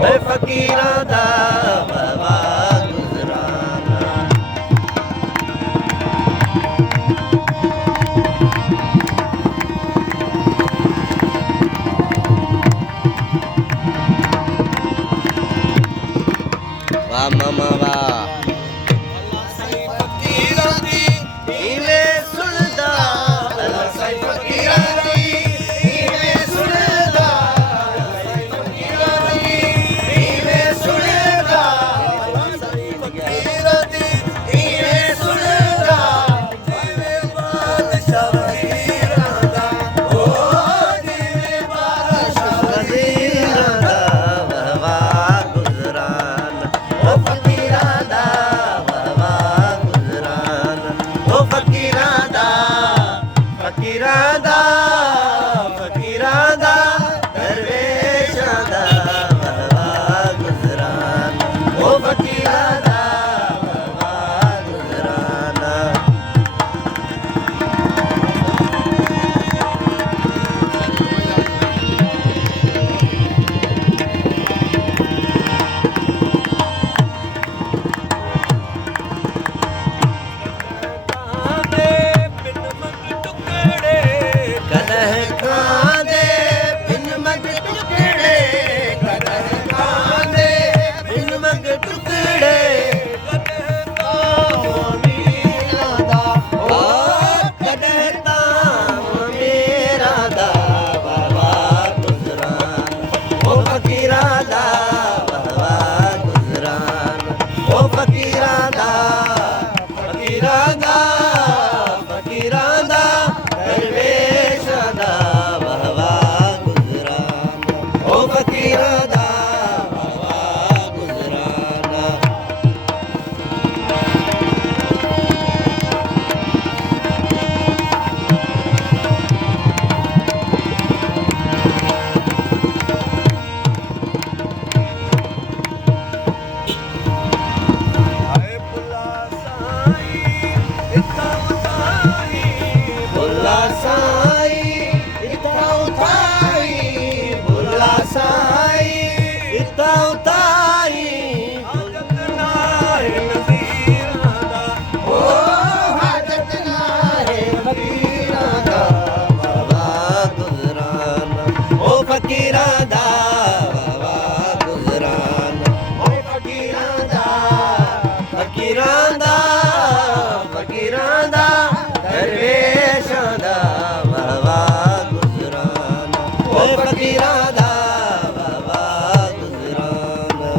ਓਏ ਫਕੀਰਾਂ ਦਾ ਵਵਾ ਗੁਜ਼ਰਾਨਾ। ਵਾਹ ਮਾਮਾ ਵਾਹ। ਫਕੀਰਾਂ ਦਾ ਦਰਵੇਸ਼ਾਂ ਦਾ ਵਵਾ ਗੁਜ਼ਰਾਨਾ। ਓ ਫਕੀਰਾਂ ਦਾ ਵਵਾ ਗੁਜ਼ਰਾਨਾ। ਫਕੀਰਾਂ ਦਾ ਦਰਵੇਸ਼ਾਂ ਦਾ ਵਵਾ ਗੁਜ਼ਰਾਨਾ। ਓ ਫਕੀਰਾਂ ਦਾ ਵਵਾ ਗੁਜ਼ਰਾਨਾ। ਫਕੀਰਾਂ ਦਾ ਵਵਾ ਗੁਜ਼ਰਾਨਾ। ਓ ਫਕੀਰਾਂ ਦਾ ਦਰਵੇਸ਼ਾਂ ਦਾ ਵਵਾ ਗੁਜ਼ਰਾਨਾ। ਓ ਫਕੀਰਾਂ ਦਾ ਵਵਾ ਗੁਜ਼ਰਾਨਾ।